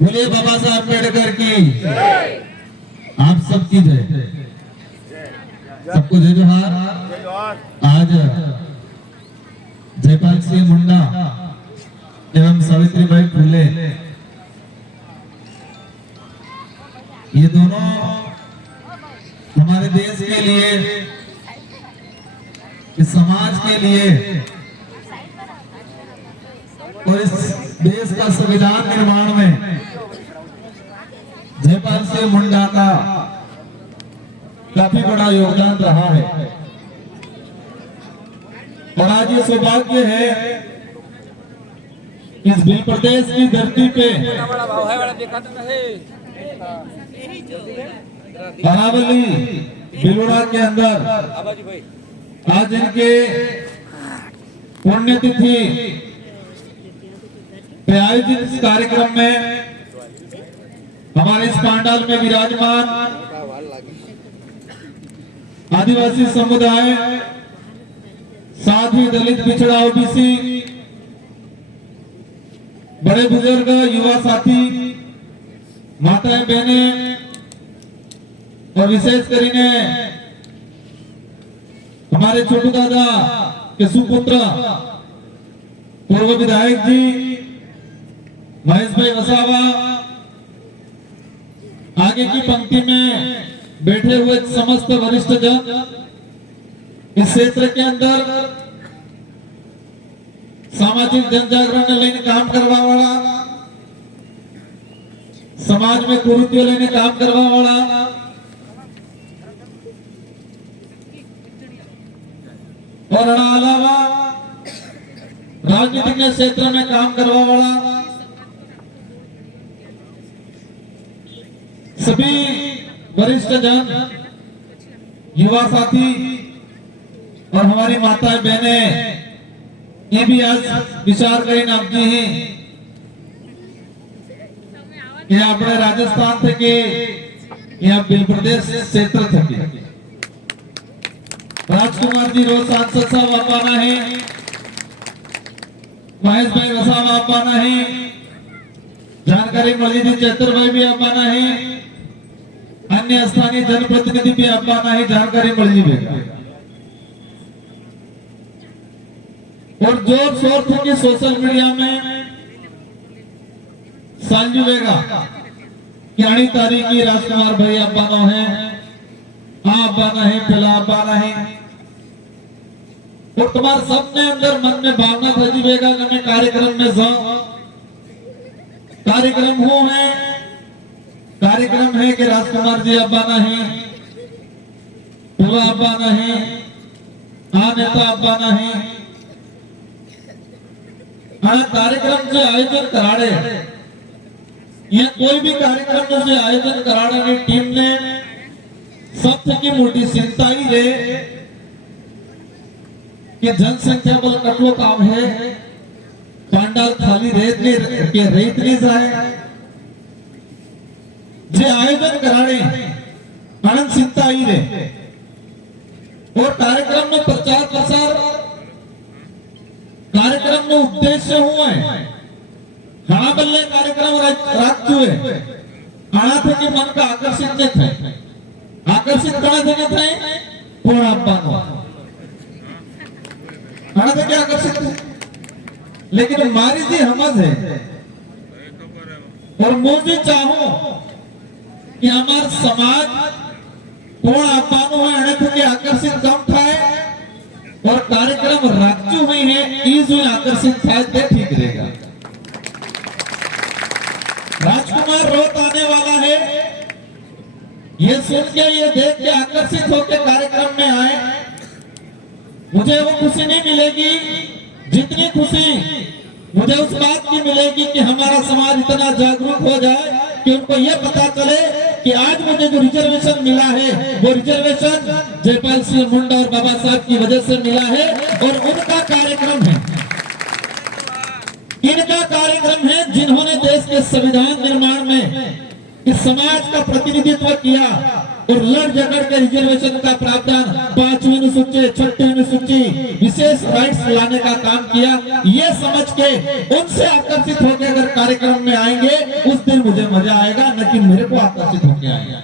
बोले बाबा साहब अम्बेडकर की, आप सबकी जय। सबको जय जोहार। आज जयपाल सिंह मुंडा एवं सावित्रीबाई फुले ये दोनों हमारे देश के लिए, इस समाज के लिए और इस देश का संविधान निर्माण में जयपाल सिंह मुंडा का काफी बड़ा योगदान रहा है। और आज ये सौभाग्य है इस भील प्रदेश की धरती पे अरावली भिलवाड़ा के अंदर आज इनके पुण्यतिथि पे आयोजित इस कार्यक्रम में हमारे इस पंडाल में विराजमान आदिवासी समुदाय, साथ ही दलित, पिछड़ा, ओबीसी, बड़े बुजुर्ग, युवा साथी, माताएं, बहनें और विशेष करीने हमारे छोटू दादा के सुपुत्र पूर्व विधायक जी महेश भाई वसावा, आगे की पंक्ति में बैठे हुए समस्त वरिष्ठ जन, इस क्षेत्र के अंदर सामाजिक जन जागरण लेने काम करवा वाला, समाज में कुरीति लेने काम करवा वाला, और अलावा राजनीतिक क्षेत्र में काम करवा वाला सभी वरिष्ठ जन, युवा साथी और हमारी माताएं, बहनें, ये भी आज विचार करें आप जी ही कि अपने राजस्थान थे या भील प्रदेश क्षेत्र थे। राजकुमार जी रोज सांसद साहब आपाना है, महेश भाई वसावा आपाना है, जानकारी मली थी चैतर भाई भी आपाना है, अन्य स्थानीय जनप्रतिनिधि भी आपाना है, जानकारी मली बेगा। और जोर शोर थे कि सोशल मीडिया में सालजुएगा कि आनी तारीखी राजकुमार भाई आपाना है, आपाना है, पिला आपाना है, और तुम्हारे सबने अंदर मन में भावना सजीवेगा कि मैं कार्यक्रम में जाऊं। कार्यक्रम हो है, कार्यक्रम है कि राजकुमार जी आपाना है, पिला आपाना है, आ नेता आपाना है। कार्यक्रम से आयोजन कराड़े या कोई भी कार्यक्रम से आयोजन कराने की टीम ने सबसे मोटी चिंता ही रहे कि जनसंख्या बल कटलो काम है, पंडाल खाली रेत नहीं जाए, जे आयोजन कराने आनंद चिंता ही रहे। और कार्यक्रम में प्रचार प्रसार कार्यक्रम में उद्देश्य हुआ है घना बल्ले कार्यक्रम राखते हुए आना थे कि मन का आकर्षित नहीं थे, आकर्षित करना थे थे पूर्ण आपानो आना थे क्या आकर्षित थे, लेकिन हमारी जी समझ है और मुझे चाहूं कि हमारा समाज पूर्ण आपानो है आने थे कि आकर्षित कम था और कार्यक्रम राखचू हुई है इस में आकर्षित था ते ठीक रहेगा। राजकुमार रोत आने वाला है, ये सुन के, ये देख के आकर्षित होकर कार्यक्रम में आए, मुझे वो खुशी नहीं मिलेगी जितनी खुशी मुझे उस बात की मिलेगी कि हमारा समाज इतना जागरूक हो जाए कि उनको ये पता चले कि आज मुझे जो रिजर्वेशन मिला है वो रिजर्वेशन जयपाल सिंह मुंडा और बाबा साहब की वजह से मिला है और उनका कार्यक्रम है, इनका कार्यक्रम है जिन्होंने देश के संविधान निर्माण में इस समाज का प्रतिनिधित्व किया और लड़ झगड़ के रिजर्वेशन का प्रावधान 5वीं अनुसूची, 6वीं अनुसूची, विशेष राइट्स लाने का काम किया। ये समझ के उनसे आकर्षित होकर अगर कार्यक्रम में आएंगे उस दिन मुझे मजा आएगा, न कि मेरे को आकर्षित होके आएगा।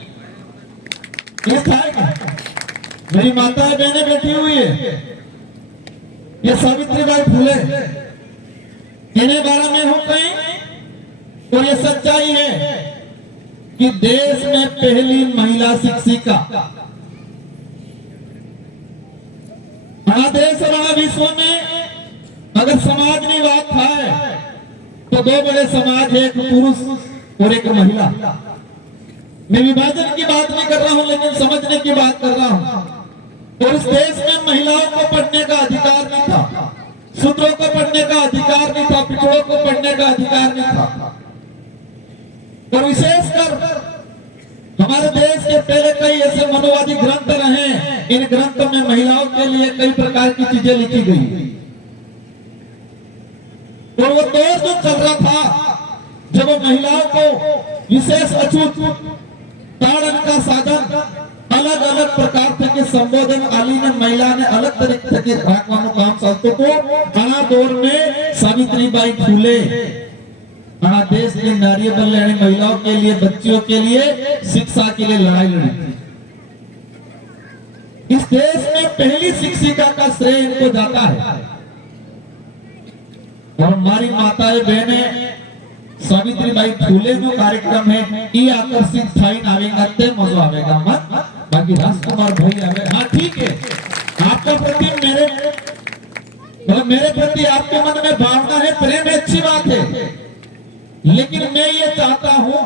ये था क्या? मेरी माता बहनें बैठी हुई है, ये सावित्रीबाई फुले, इन्हें बारे में हूं कहीं, और ये सच्चाई है कि देश में पहली महिला शिक्षिका, बड़ा देश और बड़ा विश्व में अगर समाजवाद था तो दो बड़े समाज है, एक पुरुष और एक महिला। मैं विभाजन की बात नहीं कर रहा हूं, लेकिन समझने की बात कर रहा हूं। और इस देश में महिलाओं को पढ़ने का अधिकार नहीं था, शूद्रों को पढ़ने का अधिकार नहीं था, पिछड़ों को पढ़ने का अधिकार नहीं था। और विशेषकर हमारे देश के पहले कई ऐसे मनोवादी ग्रंथ रहे, इन ग्रंथों में महिलाओं के लिए कई प्रकार की चीजें लिखी गई। और वो दौर जो चल रहा था जब महिलाओं को विशेष अछूत ताड़न का साधन अलग अलग प्रकार के संबोधन आली ने महिला ने अलग तरीके के काम चलते तो घना दौर में सावित्रीबाई फुले देश की नारी कल्याणी महिलाओं के लिए, बच्चियों के लिए शिक्षा के लिए लड़ाई लड़ी थी। इस देश में पहली शिक्षिका का श्रेय इनको जाता है। और हमारी माताएं बहनें सावित्रीबाई फुले नो कार्यक्रम है, ई आकर्षित थाई नावेंगे मजा आवेगा मत, बाकी राजकुमार भाई आवे। हाँ ठीक है, आपका प्रति मेरे प्रति आपके मन में भावना है, प्रेम है, अच्छी बात है। लेकिन मैं ये चाहता हूं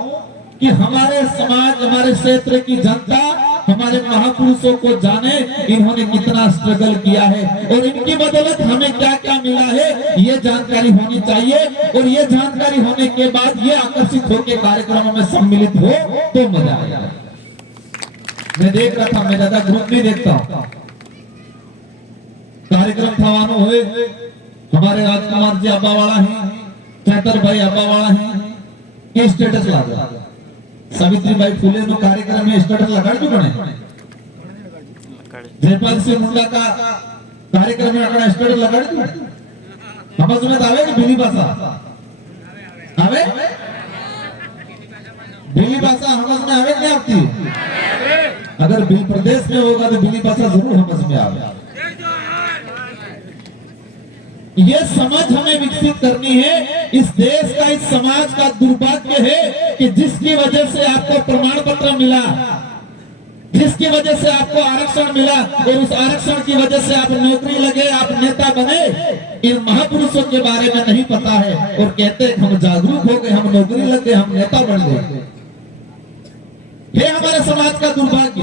कि हमारे समाज, हमारे क्षेत्र की जनता हमारे महापुरुषों को जाने, इन्होंने कितना स्ट्रगल किया है और इनकी बदौलत हमें क्या क्या मिला है, ये जानकारी होनी चाहिए। और ये जानकारी होने के बाद ये आकर्षित होकर कार्यक्रमों में सम्मिलित हो तो मजा आएगा। मैं देख रहा था, मैं ज्यादा ग्रुप नहीं देखता हूं, कार्यक्रम थवानो हुए, हमारे राजकुमार जी अब्बा वाला है, चैतर भाई अब्बा वाला है, ये स्टेटस लगा सावित्रीबाई फुले नो कार्यक्रम में स्टेटस लगा दो बने जयपाल सिंह मुंडा का कार्यक्रम में अपना स्टेटस लगा दो। समझ में आवे कि बिली भाषा आवे, बिली भाषा समझ में आवे क्या आती है? अगर बिल प्रदेश में होगा तो बिली भाषा जरूर समझ में आवे। ये समझ हमें विकसित करनी है। इस देश का, इस समाज का दुर्भाग्य है कि जिसकी वजह से आपको प्रमाण पत्र मिला, जिसकी वजह से आपको आरक्षण मिला और उस आरक्षण की वजह से आप नौकरी लगे, आप नेता बने, इन महापुरुषों के बारे में नहीं पता है और कहते हैं हम जागरूक हो गए, हम नौकरी लग गए, हम नेता बन गए। ये हमारे समाज का दुर्भाग्य।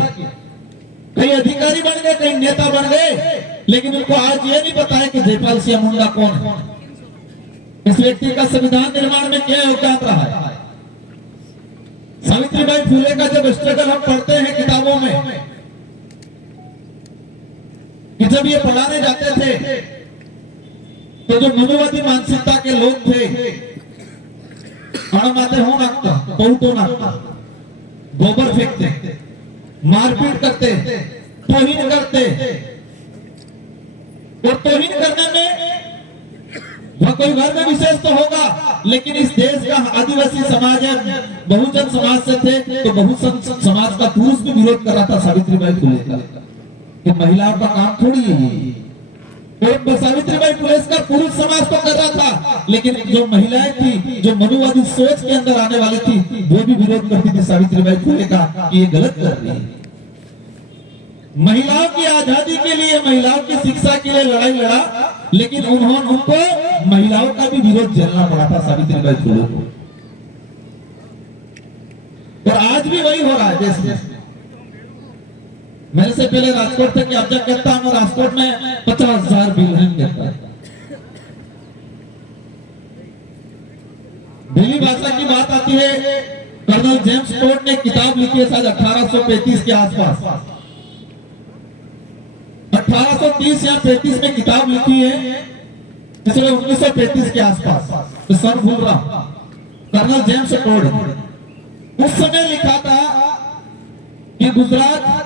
कई अधिकारी बन गए, कई नेता बन गए, लेकिन उनको आज ये नहीं पता है कि जयपाल सिंह मुंडा कौन है, इस व्यक्ति का संविधान निर्माण में क्या योगदान रहा है। सावित्रीबाई फुले का जब स्ट्रगल हम पढ़ते हैं किताबों में, कि जब ये पढ़ाने जाते थे तो जो मनुवादी मानसिकता के लोग थे, अणमाते हो नाकता, पौटो नाकता, गोबर फेंकते, मारपीट करते, तौहीन करते, और तौहीन करने में कोई घर में विशेष तो होगा, लेकिन इस देश का आदिवासी समाज है, बहुजन समाज से थे, तो बहुजन समाज का पुरुष भी विरोध कर रहा था सावित्रीबाई फुले का कि महिलाओं का काम थोड़ी है। और सावित्रीबाई फुले का पुरुष समाज तो कर रहा था, लेकिन जो महिलाएं थी, जो मनुवादी सोच के अंदर आने वाली थी, वो भी विरोध करती थी सावित्रीबाई फुले का कि ये गलत कर रही है। महिलाओं की आजादी के लिए, महिलाओं की शिक्षा के लिए लड़ाई लड़ा, लेकिन उन्होंने उनको महिलाओं का भी विरोध झेलना पड़ा था सावित्रीबाई फुले को। और आज भी वही हो रहा है देश में। मेरे से पहले राजकोट थे कि अब जब कहता हूं राजकोट में 50,000 बिल है। दिल्ली भाषा की बात आती है, कर्नल जेम्स टोड ने किताब लिखी है शायद 1835 के आसपास, 1830 या 35 में किताब लिखी है, इसलिए 1935 के आसपास, तो सर भूल रहा, कर्नल जेम्स टोड उस समय लिखा था कि गुजरात,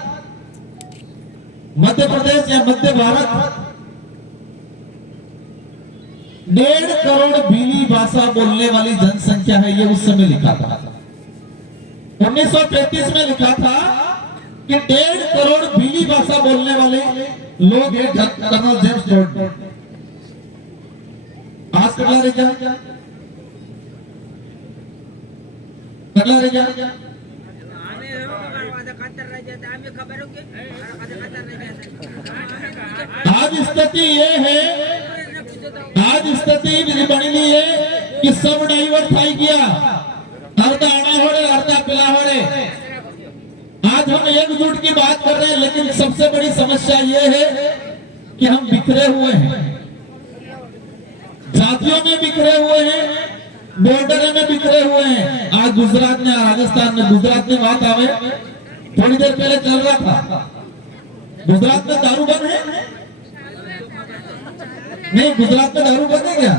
मध्य प्रदेश या मध्य भारत 1.5 करोड़ भीली भाषा बोलने वाली जनसंख्या है, ये उस समय लिखा था। 1935 में लिखा था कि 1.5 करोड़ भीली भाषा बोलने वाले लोग हैं कर्नल जेम्स जॉर्ज। आज कटला रे क्या कटला रे क्या आज स्थिति ये है, आज स्थिति बनी हुई है कि सब डाइवर्ट थाई गया, अर्धा आना होड़े अर्धा पिला होड़े। आज हम एकजुट की बात कर रहे हैं, लेकिन सबसे बड़ी समस्या ये है कि हम बिखरे हुए हैं, जातियों में बिखरे हुए हैं, बॉर्डर में बिखरे हुए हैं। आज गुजरात में राजस्थान में, गुजरात में बात आवे थोड़ी देर पहले चल रहा था, गुजरात में दारू बंद है? नहीं, गुजरात में दारू बंद है क्या?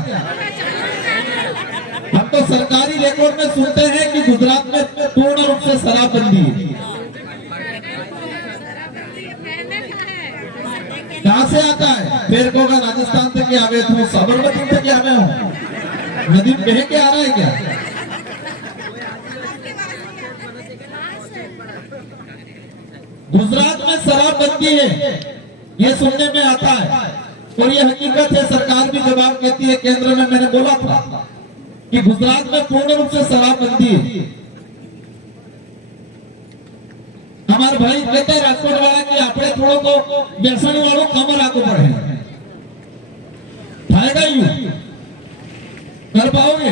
हम तो सरकारी रिकॉर्ड में सुनते हैं कि गुजरात में पूर्ण रूप से शराबबंदी है। कहां से आता है? फिर को राजस्थान से क्या आवे थे, साबरमती से क्या आवे हो, नदी बह के आ रहा है क्या? गुजरात में शराबबंदी है, ये सुनने में आता है और ये हकीकत है। सरकार भी जवाब कहती है, केंद्र में मैंने बोला था कि गुजरात में पूर्ण रूप से शराबबंदी है। हमारे भाई कहते राजकोट वाला कि आपने थोड़ो को बेसणी वालों कम लागू पड़े, थाएगा यू कर पाओगे?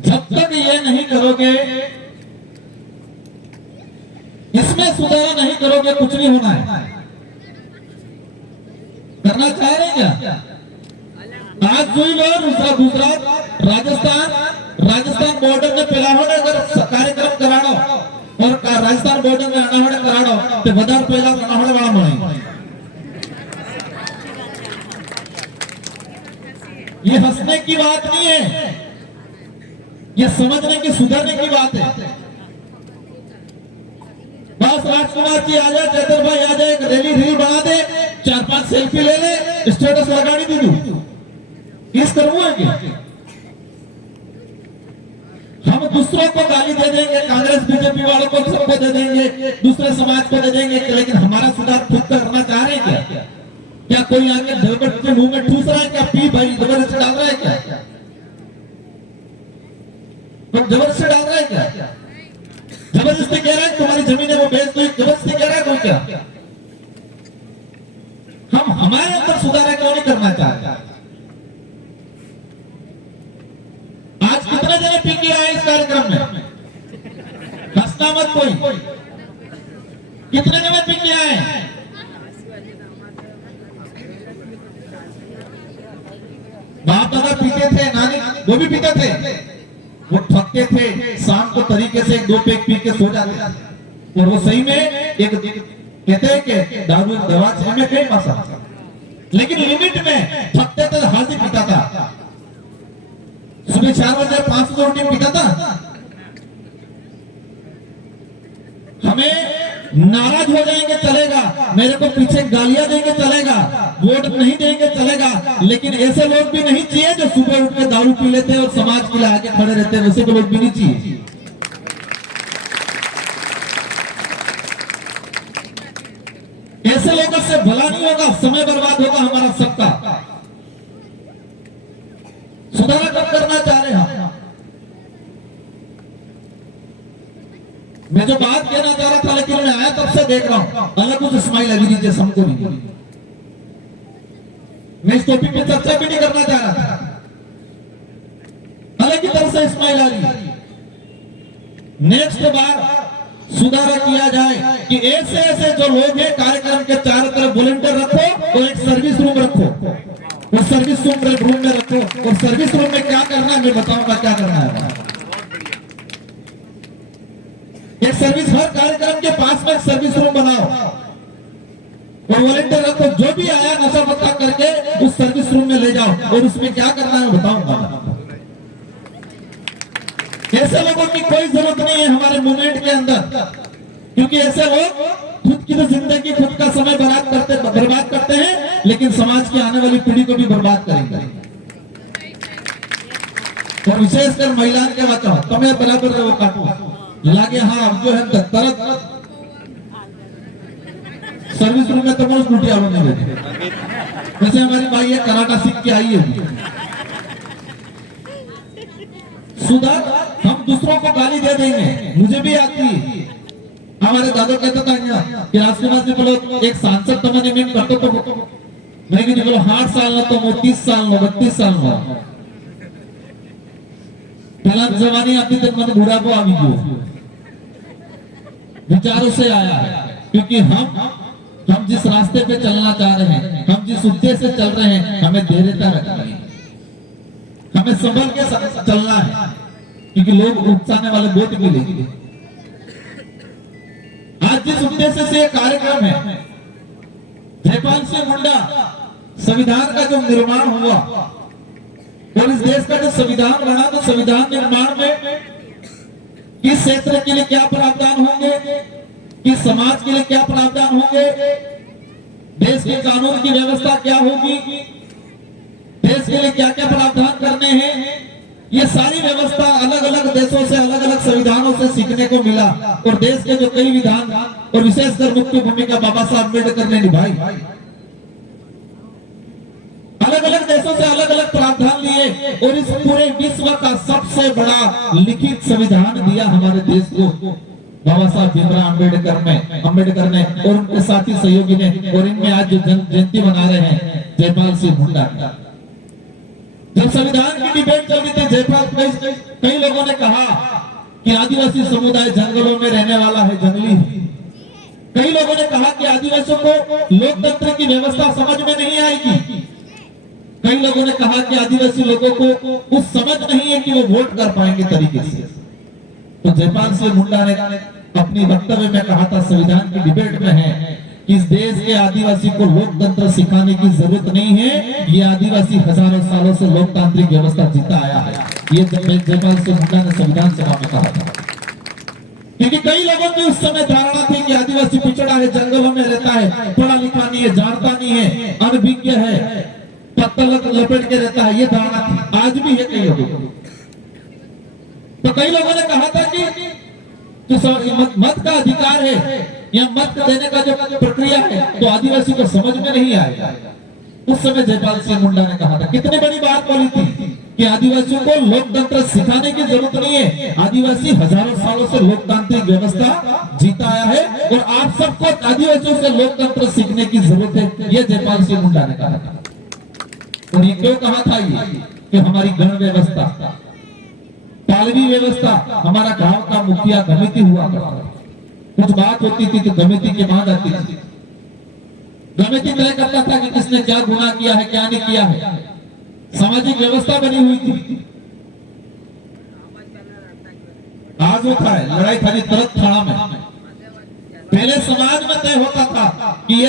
जब तक ये नहीं करोगे, इसमें सुधार नहीं करोगे, कुछ नहीं होना है। करना चाह रहे क्या? आज जुई लो गुजरात राजस्थान बॉर्डर में पिलावड़ अगर कार्यक्रम कराड़ो और राजस्थान बॉर्डर में अनावड़ कराड़ो तो वधार पहला अनावड़ वाला मळे। ये हंसने की बात नहीं है, ये समझने की, सुधरने की बात है। बस राजकुमार जी आ जाए, चैतर भाई आ जाए, एक रैली बना दे, 4-5 सेल्फी ले ले, स्टेटस लगाड़ी दी दू, किस करूंगे? हम दूसरों को गाली दे देंगे, कांग्रेस बीजेपी वालों को सबको दे देंगे, दूसरे समाज को दे देंगे, लेकिन हमारा सुधार खुद करना चाह रहे हैं क्या? क्या कोई आके जबरदस्ती के मुंह में ठूस रहा है क्या? पी भाई जबरदस्ती डाल रहा है क्या? तो जबरदस्ती डाल रहा है क्या? जबरदस्ती कह रहा है तुम्हारी जमीन है वो बेच दो, जबरदस्ती कह रहा है कोई क्या? हम हमारे अंदर सुधार क्यों नहीं करना चाहते? आज कितने जने पी के आए इस कार्यक्रम में? हंसना मत कोई, कितने जने पी के आए? बाप दादा पीते थे, नानी वो भी पीते थे, वो थकते थे, शाम को तरीके से 2 पैक पी के सो जाते थे। और वो सही में एक कहते हैं कि दारू दवा में कई मसा, लेकिन लिमिट में थकते थे, हाथी पीता था, सुबह 4 बजे 500 रोटी पीता था। हमें नाराज हो जाएंगे चलेगा, मेरे को पीछे गालियां देंगे चलेगा, वोट नहीं देंगे चलेगा, लेकिन ऐसे लोग भी नहीं चाहिए जो सुबह उठ के दारू पी लेते हैं और समाज के लिए आगे खड़े रहते हैं, वैसे लोग भी नहीं चाहिए। ऐसे लोगों से भला नहीं होगा, समय बर्बाद होगा हमारा सबका। सुधार कब करना चाह रहे हैं? मैं जो बात कहना चाह रहा था, लेकिन मैं आया तब से देख रहा हूं अलग कुछ स्माइल अभी नीचे हमको नहीं। मैं इस टॉपिक पे चर्चा भी नहीं करना चाह रहा था, अलग ही तरह से स्माइल आ रही। नेक्स्ट बार सुधार किया जाए कि ऐसे ऐसे जो लोग हैं कार्यक्रम के चारों तरफ वॉलंटियर रखो और एक सर्विस रूम रखो, और सर्विस रूम में रखो, और सर्विस रूम में क्या करना है मैं बताऊंगा क्या करना है। एक सर्विस, हर कार्यक्रम के पास में एक सर्विस रूम बनाओ और वॉलंटियर रखो, जो भी आया नशा पत्ता करके उस सर्विस रूम में ले जाओ और उसमें क्या करना है बताऊंगा। ऐसे लोगों की कोई जरूरत नहीं है हमारे मूवमेंट के अंदर, क्योंकि ऐसे लोग खुद की तो जिंदगी, खुद का समय बर्बाद करते हैं, लेकिन समाज की आने वाली पीढ़ी को भी बर्बाद करेंगे। और विशेषकर महिला के बचाओ तुम्हें बराबर वो काटो लागे। हाँ अब जो है तरत सर्विस रूम में तुम्हारे लुटिया होने लगे। जैसे हमारी भाई है कराटा सीख के आई है सुधर, हम दूसरों को गाली दे देंगे, मुझे भी आती है। हमारे दादा कहता था कि राजकुमार जी बोलो एक सांसद तुम्हारे में करते तो मैं कि बोलो 60 साल ना तो 30 साल ना 32 साल ना पहला जवानी आती तक मैंने बुढ़ापा आ गई विचारों से आया है। क्योंकि हम जिस रास्ते पे चलना चाह रहे हैं, हम जिस उद्देश्य से चल रहे हैं, हमें धैर्यता रखनी है, हमें संभल के चलना है। क्योंकि लोग उकसाने वाले बहुत मिलेंगे। आज जिस उद्देश्य से कार्यक्रम है जयपाल सिंह मुंडा, संविधान का जो निर्माण हुआ और इस देश का जो संविधान बना, तो संविधान निर्माण में किस क्षेत्र के लिए क्या प्रावधान होंगे, किस समाज के लिए क्या प्रावधान होंगे, देश के कानून की व्यवस्था क्या होगी, देश के लिए क्या क्या प्रावधान करने हैं, ये सारी व्यवस्था अलग अलग देशों से अलग अलग संविधानों से सीखने को मिला। और देश के जो कई विधान और विशेषकर मुख्य भूमिका बाबा साहब अम्बेडकर ने निभाई। अलग अलग देशों से अलग अलग प्रावधान लिए और इस पूरे विश्व का सबसे बड़ा लिखित संविधान दिया हमारे देश को बाबा साहब भीमराव अम्बेडकर ने और उनके साथी सहयोगी ने। और इनमें आज जो जयंती मना रहे हैं जयपाल सिंह मुंडा। जब संविधान की डिबेट चल रही थी जयपाल, कई लोगों ने कहा कि आदिवासी समुदाय जंगलों में रहने वाला है, जंगली। कई लोगों ने कहा कि आदिवासियों को लोकतंत्र की व्यवस्था समझ में नहीं आएगी। कई लोगों ने कहा कि आदिवासी लोगों को कुछ समझ नहीं है कि वो वोट कर पाएंगे तरीके से। तो जयपाल सिंह मुंडा ने अपनी वक्तव्य में कहा था, संविधान की डिबेट में है कि इस देश के आदिवासी को लोकतंत्र सिखाने की जरूरत नहीं है, ये आदिवासी हजारों सालों से लोकतांत्रिक व्यवस्था जीता आया है। ये जयपाल सिंह मुंडा ने संविधान सभा में कहा था। क्योंकि कई लोगों की उस समय धारणा थी कि आदिवासी पिछड़ा है, जंगलों में रहता है, पढ़ा लिखा नहीं है, जानता नहीं है, अनभिज्ञ है, पत्तल लपेट के रहता है, ये धारणा थी। आज भी है कई लोगों को। तो कई लोगों ने कहा था कि मत का अधिकार है या मत देने का जो प्रक्रिया है तो आदिवासी को समझ में नहीं आएगा। उस समय जयपाल सिंह मुंडा ने कहा था, कितनी बड़ी बात बोली थी कि आदिवासियों को लोकतंत्र सिखाने की जरूरत नहीं है, आदिवासी हजारों सालों से लोकतांत्रिक व्यवस्था जीता आया है और आप सबको आदिवासियों से लोकतंत्र सीखने की जरूरत है, ये जयपाल सिंह मुंडा ने कहा था। और ये क्यों कहा था ये कि हमारी गण व्यवस्था, पालवी व्यवस्था, हमारा गांव का मुखिया कमेटी हुआ करता, कुछ बात होती थी तो कमेटी के बाद आती थी, कमेटी तय करता था कि किसने क्या गुनाह किया है, क्या नहीं किया है। सामाजिक व्यवस्था बनी हुई थी। आज वो था लड़ाई थानी तरत थाना में। पहले समाज में तय होता था कि ये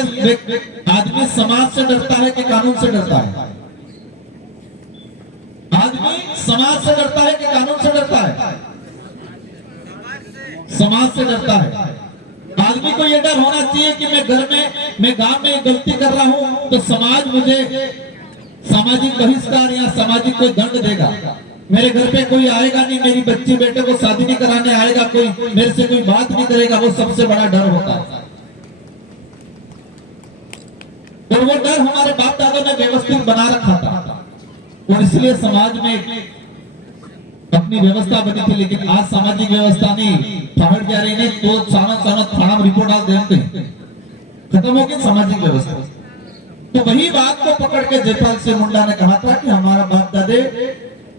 आदमी समाज से डरता है कि कानून से डरता है। आदमी समाज से डरता है कि कानून से डरता है? समाज से डरता है। आदमी को यह डर होना चाहिए कि मैं गांव में गलती कर रहा हूं तो समाज मुझे सामाजिक बहिष्कार या सामाजिक कोई दंड देगा। मेरे घर पे कोई आएगा नहीं, मेरी बच्ची बेटे को शादी नहीं कराने आएगा कोई, मेरे से कोई बात नहीं करेगा, वो सबसे बड़ा डर होता है। और वो डर हमारे बाप दादा ने व्यवस्थित बना रखा था और इसलिए समाज में अपनी व्यवस्था बनी थी। लेकिन आज सामाजिक व्यवस्था नहीं, पहाड़ जा रही नहीं तो साना थाना रिपोर्ट डाल देते, खत्म हो गई सामाजिक व्यवस्था। तो वही बात को पकड़ के जयपाल सिंह मुंडा ने कहा था कि हमारा बाप दादे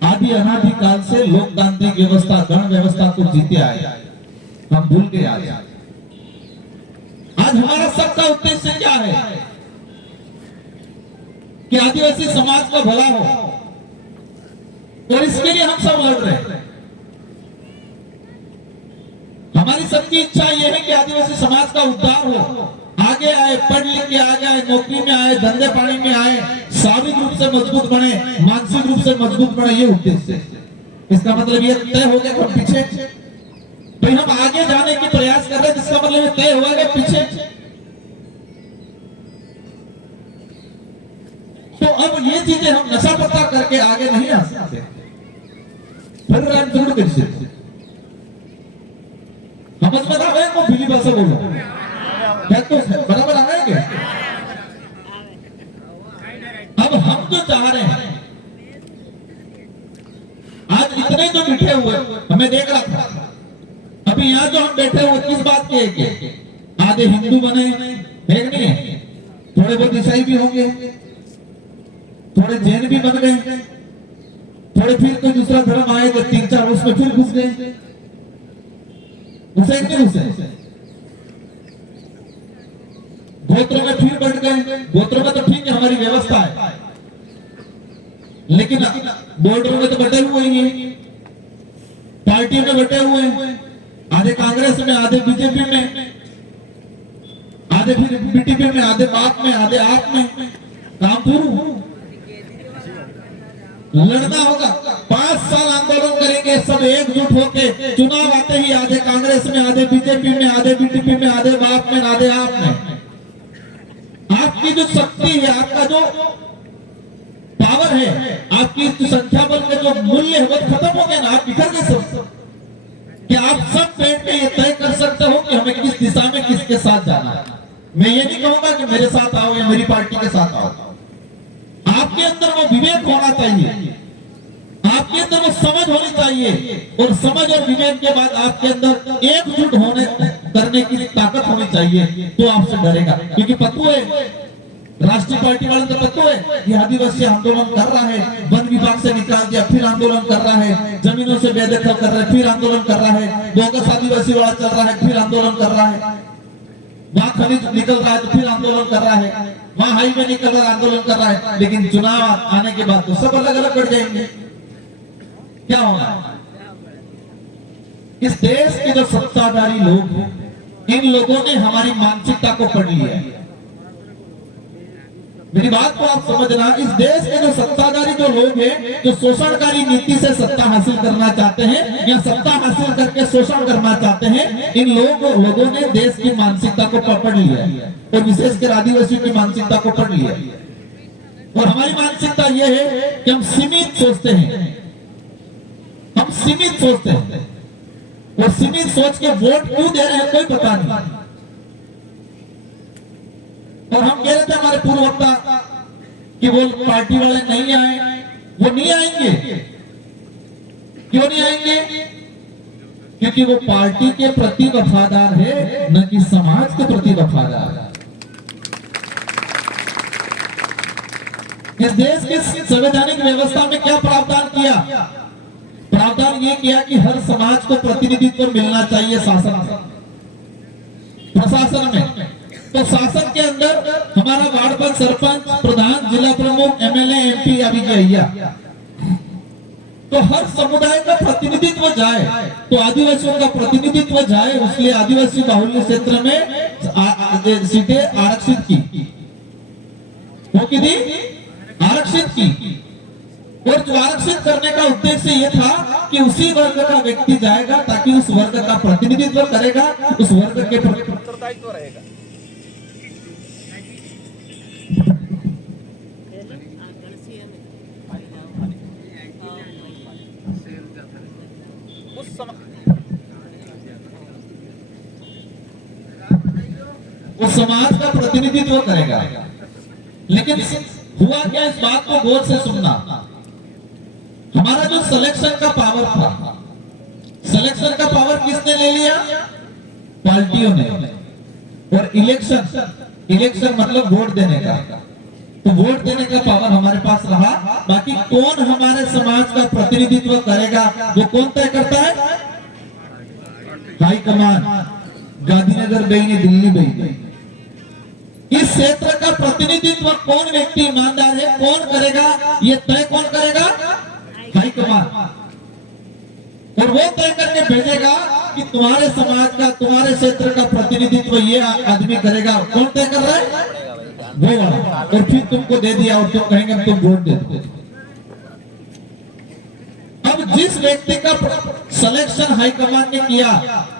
आदि अनादि काल से लोकतांत्रिक व्यवस्था, गण व्यवस्था को जीते आए, हम भूल गए। आज हमारा सबका उद्देश्य क्या है कि आदिवासी समाज का भला हो और इसके लिए हम सब लड़ रहे हैं। हमारी सबकी इच्छा यह है कि आदिवासी समाज का उद्धार हो, आगे आए, पढ़ लिख के आगे आए, नौकरी में आए, धंधे पानी में आए, शारीरिक रूप से मजबूत बने, मानसिक रूप से मजबूत बने, ये उद्देश्य है। इसका मतलब ये तय हो गया कि पीछे भाई हम आगे जाने की प्रयास कर रहे हैं, जिसका मतलब तय हुआ कि पीछे। तो अब ये चीजें हम नशा पता करके आगे नहीं आ सकते। फिर राम जोड़ कैसे समझ में आवे को बिली भाषा बोलो क्या तो बराबर आ रहा है क्या? अब हम जो चाह रहे हैं आज इतने जो बैठे हुए हमें देख रहा था अभी यहाँ जो हम बैठे हुए किस बात के है आधे हिंदू बने देख नहीं है थोड़े बहुत ईसाई भी होंगे थोड़े जैन भी बन गए थोड़े फिर कोई दूसरा धर्म आए तो 3-4 उसमें फिर घुस गए उसे नहीं घुसे गोत्रों में फिर बढ़ गए गोत्रों में तो ठीक है हमारी व्यवस्था है लेकिन बॉर्डरों में तो बटे हुए ही हैं पार्टियों में बटे हुए हैं आधे कांग्रेस में आधे बीजेपी में आधे फिर बीटीपी में आधे बाप में आधे आप में काम पूरा लड़ना होगा 5 साल आंदोलन करेंगे सब एकजुट होके चुनाव आते ही आधे कांग्रेस में आधे बीजेपी में आधे बीटीपी में आधे बाप में आधे आप में आपकी जो शक्ति है आपका जो पावर है आपकी संख्या बल के जो मूल्य है वो खत्म हो गया ना आप बिखर गए सब कि आप सब बैठ के ये तय कर सकते हो कि हमें किस दिशा में किसके साथ जाना है मैं ये नहीं कहूंगा कि मेरे साथ आओ या मेरी पार्टी के साथ आओ आपके अंदर वो विवेक होना चाहिए आपके अंदर वो समझ होनी चाहिए और समझ और विवेक के बाद आपके अंदर एकजुट होने करने की ताकत होनी चाहिए तो आपसे डरेगा क्योंकि पत्तू है राष्ट्रीय पार्टी वालों को पत्तू है ये आदिवासी आंदोलन कर रहा है वन विभाग से निकाल दिया फिर आंदोलन कर रहा है जमीनों से बेदखल कर रहा है फिर आंदोलन कर रहा है बोगस आदिवासी वाला चल रहा है फिर आंदोलन कर रहा है वहां खनिज निकल रहा है तो फिर आंदोलन कर रहा है वहां हाईवे निकल रहा है आंदोलन कर रहा है लेकिन चुनाव आने के बाद तो सब अलग अलग कर जाएंगे क्या होगा इस देश के जो सत्ताधारी लोग हैं इन लोगों ने हमारी मानसिकता को पढ़ लिया है मेरी बात को आप समझना इस देश के जो सत्ताधारी जो लोग हैं जो शोषणकारी नीति से सत्ता हासिल करना चाहते हैं या सत्ता हासिल करके शोषण करना चाहते हैं इन लोगों ने देश की मानसिकता को पकड़ लिया है और विशेषकर आदिवासियों की मानसिकता को पकड़ लिया है और हमारी मानसिकता यह है कि हम सीमित सोचते हैं हम सीमित सोचते हैं और सीमित सोच के वोट क्यों दे रहे हैं कोई पता नहीं और हम कह रहे थे हमारे पूर्व वक्ता कि वो पार्टी वाले नहीं आए वो नहीं आएंगे क्यों नहीं आएंगे क्योंकि वो पार्टी के प्रति वफादार है न कि समाज के प्रति वफादार है इस देश की संवैधानिक व्यवस्था में क्या प्रावधान किया प्रावधान ये किया कि हर समाज को प्रतिनिधित्व मिलना चाहिए शासन प्रशासन में तो शासन के अंदर हमारा वार्ड पर सरपंच प्रधान जिला प्रमुख एमएलए एमपी अभी गया तो हर समुदाय का प्रतिनिधित्व जाए तो आदिवासियों का प्रतिनिधित्व जाए इसलिए आदिवासी बाहुल्य क्षेत्र में सीटें आरक्षित की वो की आरक्षित की और जो आरक्षित करने का उद्देश्य ये था कि उसी वर्ग का व्यक्ति जाएगा ताकि उस वर्ग का प्रतिनिधित्व करेगा उस वर्ग के प्रति उत्तरदायित्व रहेगा वो समाज का प्रतिनिधित्व करेगा लेकिन हुआ क्या इस बात को गौर से सुनना हमारा जो सिलेक्शन का पावर था सिलेक्शन का पावर किसने ले लिया पार्टियों ने और इलेक्शन मतलब वोट देने का तो वोट देने का पावर हमारे पास रहा बाकी कौन हमारे समाज का प्रतिनिधित्व करेगा वो कौन तय करता है हाईकमान गांधीनगर गई ने दिल्ली गई इस क्षेत्र का प्रतिनिधित्व कौन व्यक्ति ईमानदार है कौन करेगा ये तय कौन करेगा हाईकमान और वो तय करके भेजेगा कि तुम्हारे समाज का तुम्हारे क्षेत्र का प्रतिनिधित्व ये आदमी करेगा कौन तय कर रहा है वो वाला और फिर तुमको दे दिया और तुम कहेंगे तुम वोट दे दो अब जिस व्यक्ति का सिलेक्शन हाईकमान ने किया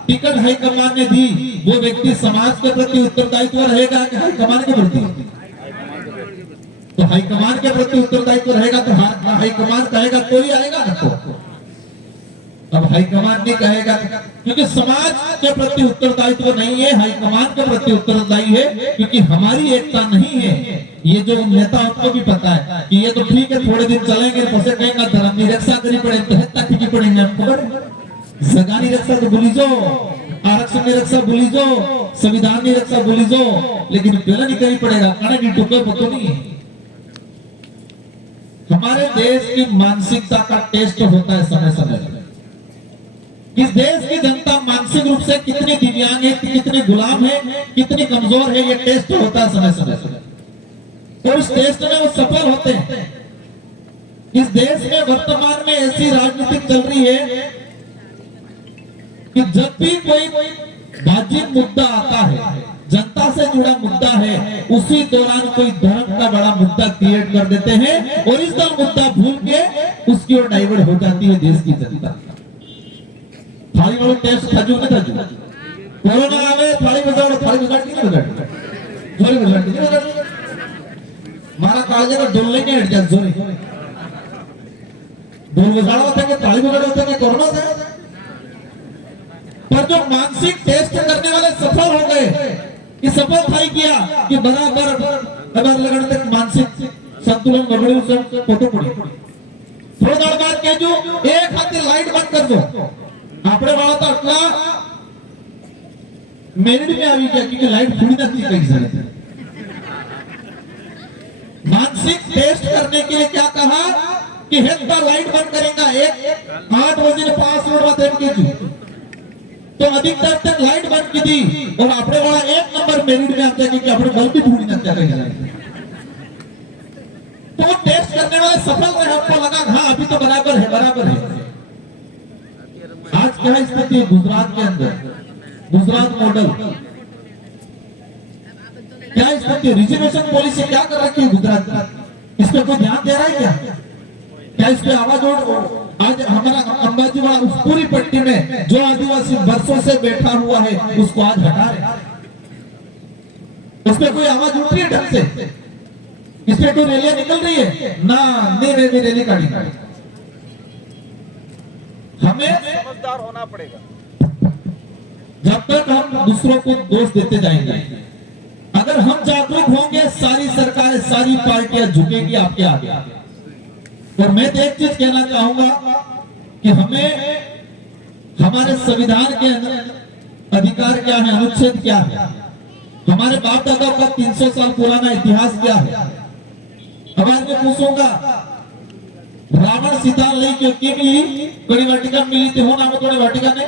टिकट हाईकमान ने दी वो व्यक्ति समाज के प्रति उत्तरदायित्व रहेगा कि हाईकमान के प्रति तो हाईकमान के प्रति उत्तरदायित्व रहेगा तो हाईकमान कहेगा कोई आएगा ना तो अब हाईकमान नहीं कहेगा, क्योंकि समाज के प्रति उत्तरदायित्व नहीं है, हाईकमान के प्रति उत्तरदायी है, क्योंकि हमारी एकता नहीं है। ये जो नेता उनको भी पता है कि ये तो ठीक है, थोड़े दिन चलेंगे, पसे कहेंगे धर्म की रक्षा करनी पड़े तो हत्या की पड़ेंगे हमको, जगानी रक्षा तो भूली जो, आरक्षण की रक्षा भूली जो, संविधान की रक्षा भूली जो, लेकिन पहले नहीं करनी पड़ेगा, कारण टुकड़े पतो नहीं है। हमारे देश की मानसिकता का टेस्ट होता है समय समय पर, इस देश की जनता मानसिक रूप से कितनी दिव्यांग है, कितनी गुलाम है, कितनी कमजोर है, ये टेस्ट होता है समय समय पर, और इस टेस्ट में वो सफल होते हैं। इस देश में वर्तमान में ऐसी राजनीति चल रही है कि जब भी कोई वाजिब मुद्दा आता है, जनता से जुड़ा मुद्दा है, उसी दौरान कोई धर्म का बड़ा मुद्दा क्रिएट कर देते हैं और इस मुद्दा भूल के उसकी ओर डाइवर्ट हो जाती है देश की जनता। थाली वालों टेस्ट थाजू में थाजू कोरोना आवे थाली बजाओ, थाली बजाती नहीं बजाती, जोरे बजाती नहीं बजाती, मारा काळजे का डोल नहीं हट जाए जोरे, डोल बजाना होता है कि थाली बजाना होता है कि कोरोना से। पर जो मानसिक टेस्ट करने वाले सफल हो गए, कि सफल थाई किया कि बराबर अगर लगन तक मानसिक संतुलन बगड़े उसे फोटो पड़ी, थोड़ा देर बाद कह जो एक हाथ से लाइट बंद कर दो, આપણે વાળા તો આટલા મેરિડ में આવી ગયા क्योंकि लाइट थोड़ी નથી कहीं से। मानसिक टेस्ट करने के लिए क्या कहा कि हेल्थ लाइट बंद करेगा, एक 8 बजे 5 मिनट बाद एम कीजू, तो अधिकतर तक लाइट बंद की थी और આપણે वाला एक नंबर मेरिट में आता है कि આપણે बल्ब भी थोड़ी નથી कहीं से। तो टेस्ट करने वाले सफल रहे, हमको लगा हाँ अभी तो बराबर है, बराबर है। आज क्या स्थिति है गुजरात के अंदर, गुजरात मॉडल क्या स्थिति, रिजर्वेशन पॉलिसी क्या कर रखी है गुजरात की, इस पे कोई ध्यान दे रहा है क्या? क्या इस पे आवाज उठ, आज हमारा अंबाजी वाला उस पूरी पट्टी में जो आदिवासी वर्षों से बैठा हुआ है उसको आज हटा रहे, उस पे कोई आवाज उठ रही है ढंग से? इस पे कोई रैलियां निकल रही है ना? नहीं रैली काटी। हमें समझदार होना पड़ेगा। जब तक हम दूसरों को दोष देते जाएंगे, अगर हम जागरूक होंगे सारी सरकारें, सारी पार्टियां झुकेंगी आपके आगे। और मैं तो एक चीज कहना चाहूंगा कि हमें हमारे संविधान के अधिकार क्या है, अनुच्छेद क्या है, हमारे बाप दादाओं का 300 साल पुराना इतिहास क्या है। अब आज मैं पूछूंगा रावण सीता लई क्यों की मिली, कड़ी वाटिका मिली थी, हो नाम थोड़ी वाटिका ने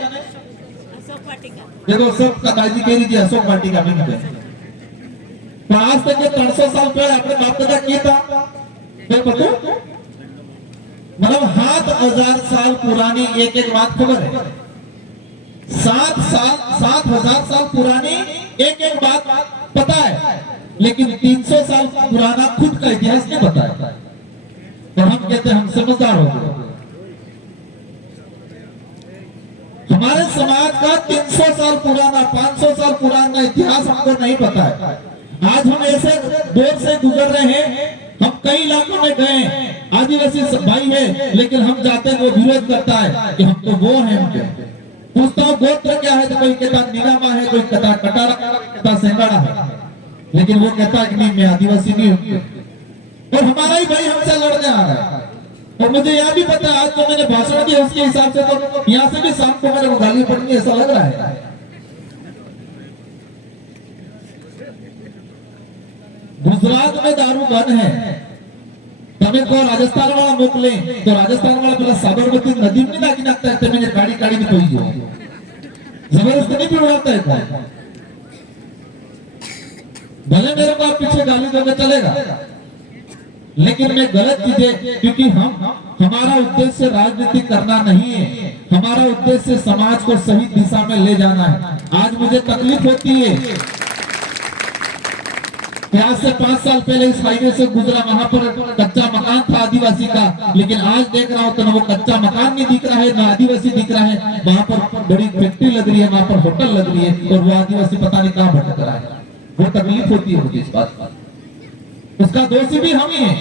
देखो सब का दादी कह रही थी अशोक वाटिका में मिली, पर आज तक ये 300 साल पहले अपने बाप दादा किया था क्या पता? मतलब 7000 साल पुरानी एक एक बात खबर है, 7,000 साल पुरानी एक एक बात पता है, लेकिन 300 साल पुराना खुद का इतिहास नहीं पता है। तो हम कहते हैं हम समझदार हो गए। हमारे समाज का 300 साल पुराना, 500 साल पुराना इतिहास हमको नहीं पता है। आज हम ऐसे दौर से गुजर रहे हैं, हम कई इलाकों में गए, आदिवासी भाई है, लेकिन हम जाते हैं वो विरोध करता है कि हम तो वो हैं। उनके पूछता हूँ गोत्र क्या है, तो कोई कहता नीलामा है, कोई कहता कटारा, कहता सेंगाड़ा है, लेकिन वो कहता है कि नहीं मैं आदिवासी नहीं हूँ। और हमारा ही भाई हमसे लड़ने आ रहा है। और मुझे यह भी पता है आज तो मैंने भाषण दिया उसके हिसाब से तो यहाँ से भी शाम को मेरे को गाली पड़नी ऐसा लग रहा है। गुजरात में दारू बंद है, તમે को राजस्थान वाला मोकले तो राजस्थान वाला પેલા સાબરમતી નદી में નાખી નાખતા है, તમે गाड़ी काढ़ी में पड़ी जाओ, जबरदस्त नहीं पिड़वाता है कोई। भले मेरे को आप पीछे गाली दोगे चलेगा, लेकिन मैं गलत चीजें, क्योंकि हमारा उद्देश्य राजनीति करना नहीं है, हमारा उद्देश्य समाज को सही दिशा में ले जाना है। आज मुझे तकलीफ होती है, आज से 5 साल पहले इस हाईवे से गुजरा, वहां पर कच्चा मकान था आदिवासी का, लेकिन आज देख रहा हूं तो ना वो कच्चा मकान नहीं दिख रहा है, ना आदिवासी दिख रहा है। वहां पर बड़ी फैक्ट्री लग रही है, वहां पर होटल लग रही है, और वो आदिवासी पता नहीं कहां भटक रहा है। वो तकलीफ होती है मुझे इस बात पर। उसका दोषी भी हम ही है,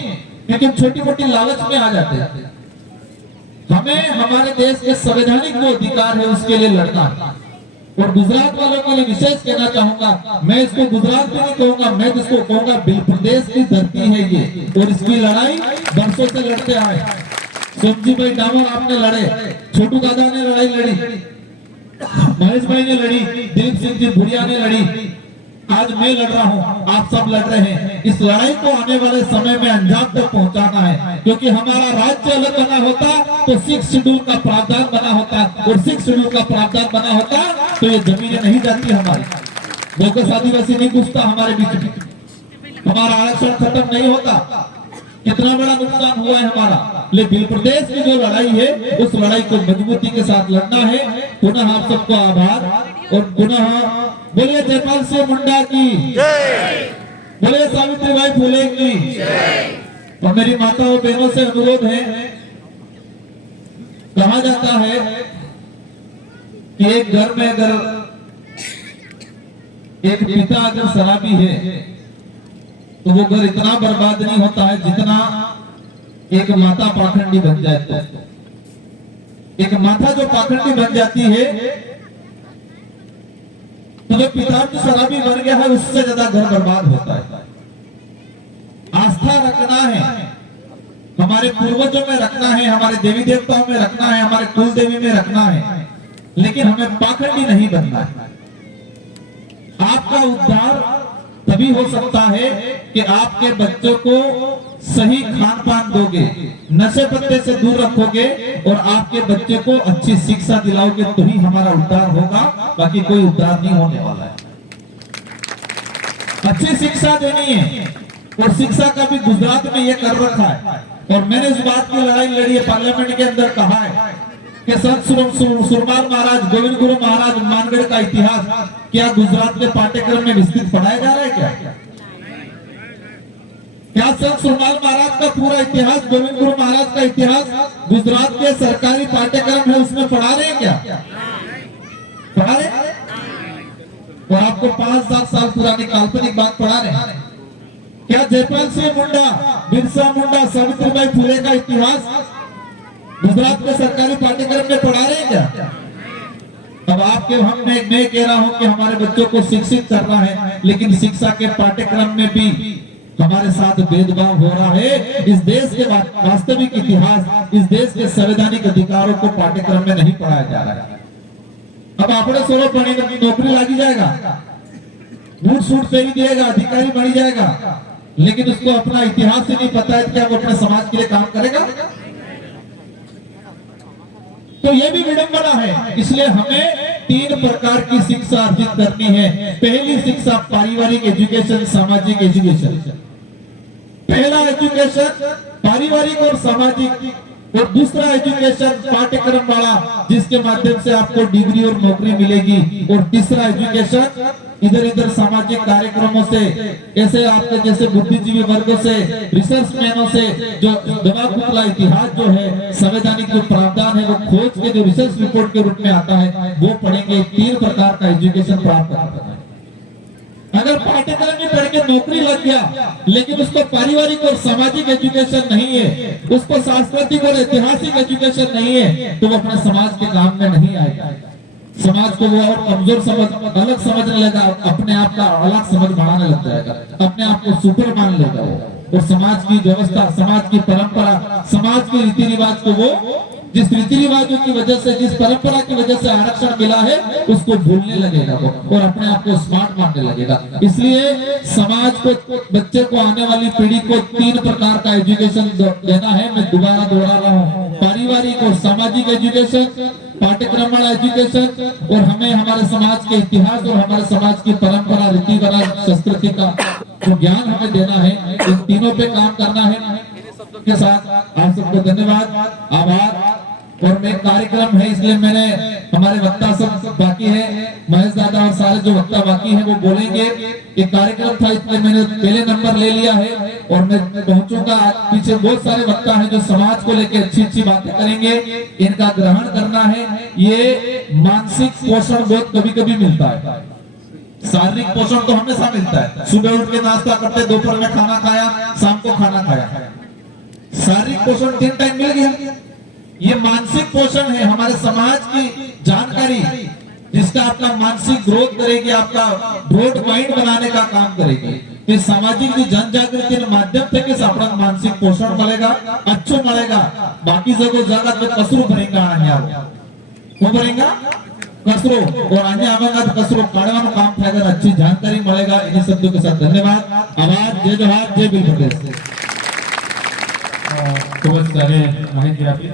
क्योंकि छोटी मोटी लालच में आ जाते हैं। हमें हमारे देश के संवैधानिक जो अधिकार है उसके लिए लड़ना है। और गुजरात वालों के लिए विशेष कहना चाहूंगा, मैं इसको गुजरात भी नहीं कहूंगा, मैं इसको कहूंगा बिल प्रदेश की धरती है ये, और इसकी लड़ाई वर्षों से लड़ते आए। सोमजी भाई डामोर आपने लड़े, छोटू दादा ने लड़ाई लड़ी, महेश भाई ने लड़ी, दिलीप सिंह जी भुरिया ने लड़ी, आज मैं लड़ रहा हूँ, आप सब लड़ रहे हैं। इस लड़ाई को आने वाले समय में अंजाम तक पहुंचाना है, क्योंकि हमारा राज्य अलग बना होता तो 6 शेड्यूल का प्रावधान बना होता, और 6 शेड्यूल का प्रावधान बना होता तो ये जमीनें नहीं जाती हमारी, बोगस आदिवासी नहीं घुसता हमारे बीच में, हमारा आरक्षण खत्म नहीं होता। कितना बड़ा नुकसान हुआ है हमारा। लेकिन बिल प्रदेश की जो लड़ाई है उस लड़ाई को मजबूती के साथ लड़ना है। पुनः आप सबको आभार, और पुनः बोलिए जयपाल सिंह मुंडा की जय, बोलिए सावित्रीबाई फुले की जय। और मेरी माताओं बहनों से अनुरोध है, कहा जाता है कि एक घर में अगर एक पिता अगर शराबी है तो वो घर इतना बर्बाद नहीं होता है जितना एक माता पाखंडी बन जाए तो। एक माता जो पाखंडी बन जाती है तो जो पिता जो शराबी बन गया है उससे ज्यादा घर बर्बाद होता है। आस्था रखना है, हमारे पूर्वजों में रखना है, हमारे देवी देवताओं में रखना है, हमारे कुल देवी में रखना है, लेकिन हमें पाखंडी नहीं बनना है। आपका उद्धार तभी हो सकता है कि आपके बच्चों को सही खान पान दोगे, नशे पत्ते से दूर रखोगे और आपके बच्चे को अच्छी शिक्षा दिलाओगे, तो ही हमारा उद्धार होगा, बाकी कोई उद्धार नहीं होने वाला है। अच्छी शिक्षा देनी है, और शिक्षा का भी गुजरात में ये कर रखा है। और मैंने इस बात की लड़ाई लड़ी है, पार्लियामेंट के अंदर कहा है कि संत सुरमार महाराज, गोविंद गुरु महाराज मानगढ़ का इतिहास क्या गुजरात के पाठ्यक्रम में विस्तृत पढ़ाया जा रहा है? क्या संत सुरमार महाराज का पूरा इतिहास, गोविंद गुरु महाराज का इतिहास गुजरात के सरकारी पाठ्यक्रम है उसमें पढ़ा रहे हैं क्या? पढ़ा रहे? और आपको 5-7 साल पुरानी काल्पनिक बात पढ़ा रहे हैं क्या? जयपाल सिंह मुंडा, बिरसा मुंडा, सावित्रीबाई फुले का इतिहास गुजरात के सरकारी पाठ्यक्रम में पढ़ा रहे हैं क्या? अब आपके मैं कह रहा हूं कि हमारे बच्चों को शिक्षित करना है, लेकिन शिक्षा के पाठ्यक्रम में भी हमारे साथ भेदभाव हो रहा है। इस देश के वास्तविक इतिहास, इस देश के संवैधानिक अधिकारों को पाठ्यक्रम में नहीं पढ़ाया जा रहा है। अब आपने 16 पढ़ी नौकरी लगी जाएगा, बूट सूट पहन दिएगा, अधिकारी बन जाएगा, लेकिन उसको अपना इतिहास ही नहीं पता है, क्या वो अपने समाज के लिए काम करेगा? तो ये भी विडंबना है। इसलिए हमें 3 प्रकार की शिक्षा अर्जित करनी है। पहली शिक्षा पारिवारिक एजुकेशन, सामाजिक एजुकेशन। पहला एजुकेशन पारिवारिक और सामाजिक, और दूसरा एजुकेशन पाठ्यक्रम वाला जिसके माध्यम से आपको डिग्री और नौकरी मिलेगी, और तीसरा एजुकेशन इधर इधर सामाजिक कार्यक्रमों से, ऐसे आपके जैसे बुद्धिजीवी वर्गों से, रिसर्च मैनों से, जो दवा पुतला इतिहास जो है, संवैधानिक जो प्रावधान है वो खोज के जो रिसर्च रिपोर्ट के रूप में आता है वो पढ़ेंगे। 3 प्रकार का एजुकेशन प्राप्त करना है। अगर पाठ्यक्रम में पढ़ के नौकरी लग गया लेकिन उसको पारिवारिक और सामाजिक एजुकेशन नहीं है, उसको सांस्कृतिक और ऐतिहासिक एजुकेशन नहीं है, तो वो अपने समाज के काम में नहीं आएगा। समाज को वो और कमजोर अलग समझने लगा, अपने आप का अलग समझ बढ़ाने लग जाएगा, अपने आप को सुपर मान लेगा वो, और समाज की व्यवस्था, समाज की परंपरा, समाज के रीति रिवाज को वो, जिस रीति रिवाजों की वजह से, जिस परंपरा की वजह से आरक्षण मिला है, उसको भूलने लगेगा वो, और अपने आप को स्मार्ट मानने लगेगा। इसलिए समाज को, बच्चे को, आने वाली पीढ़ी को 3 प्रकार का एजुकेशन देना है। मैं दोबारा दोहरा रहा हूँ, पारिवारिक और सामाजिक एजुकेशन, पाठ्यक्रम वाला एजुकेशन, और हमें हमारे समाज के इतिहास और हमारे समाज की परंपरा, रीति रिवाज, संस्कृति का जो ज्ञान हमें देना है, इन तीनों पे काम करना है। के साथ आप सबको धन्यवाद, आभार। और मैं कार्यक्रम है इसलिए मैंने, हमारे वक्ता सब बाकी है, महेश दादा और सारे जो वक्ता बाकी है वो बोलेंगे। एक कार्यक्रम था इसलिए मैंने पहले नंबर ले लिया है, और मैं पहुंचूंगा। पीछे बहुत सारे वक्ता हैं जो समाज को लेकर अच्छी अच्छी बातें करेंगे, इनका ग्रहण करना है। ये मानसिक पोषण बहुत कभी कभी मिलता है, शारीरिक पोषण तो हमेशा मिलता है। सुबह उठ के नाश्ता करते, दोपहर में खाना खाया, शाम को खाना खाया, शारीरिक पोषण 3 टाइम मिल गया। ये मानसिक पोषण है, हमारे समाज की जानकारी जिसका आपका मानसिक ग्रोथ करेगी, आपका ब्रॉड माइंड बनाने का काम करेगी। ये सामाजिक जन जागृति के माध्यम से किस अपना मानसिक पोषण मिलेगा, अच्छो मिलेगा। बाकी जगह जगत में कसरू भरेगा, वो भरेगा कसरो और अन्य आवेगा तो कसरो काढ़वानो काम थायगा, अच्छी जानकारी मिलेगा। इन शब्दों के साथ धन्यवाद। आवाज जय जोहार जय भील प्रदेश। खूपच सारे माहिती आपली